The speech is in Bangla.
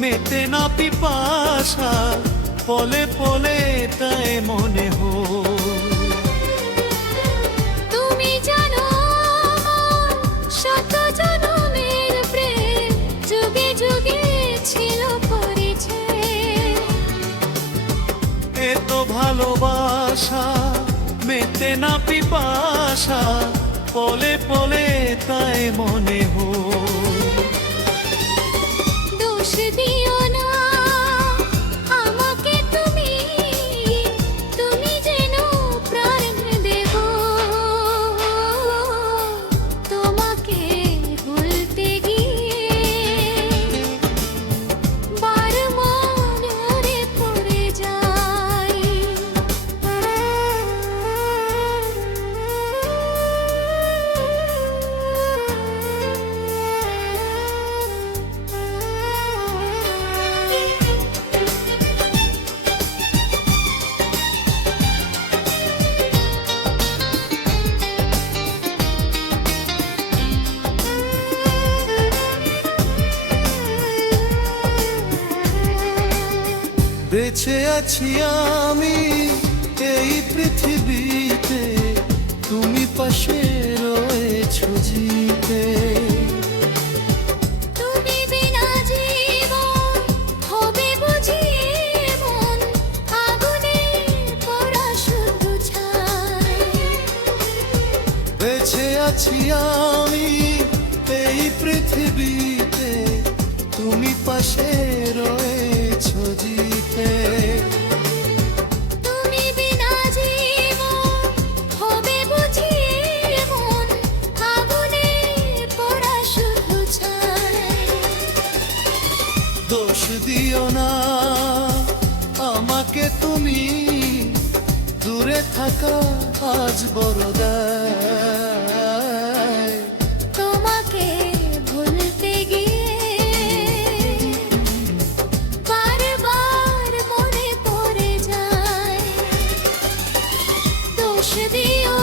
মেটে না পিপাসা, পলে পলে তাই মনে হয়। তুমি জানো আমার শত জনমের প্রেম, যুগে যুগে ছিল পরিচয়। এত ভালোবাসা মেটে না পিপাসা, পলে পলে তাই মনে হয়। দোষ দিও না আমাকে তুমি, তুমি যেন প্রাণ দেব। তোমাকে ভুলতে গিয়ে বার মনে পড়ে যায়। বেঁচে আছি আমি এই পৃথিবীতে, তুমি পাশে রয়েছো জিতে। তুমি বিনা জীবন হবে বুঝি এমন, আগুনে পোড়া শুধু ছাই। বেঁচে আছি আমি এই পৃথিবীতে, তুমি পাশে রয়েছো জিতে। তুমি বিনা জীবন হবে বুঝি এমন, আগুনে পোড়া শুধু ছাই। দোষ দিও না আমাকে তুমি, দূরে থাকা আজ বড় দায়। তোমাকে ভুলতে গিয়ে বারবার মনে পড়ে যায়। দোষ দিও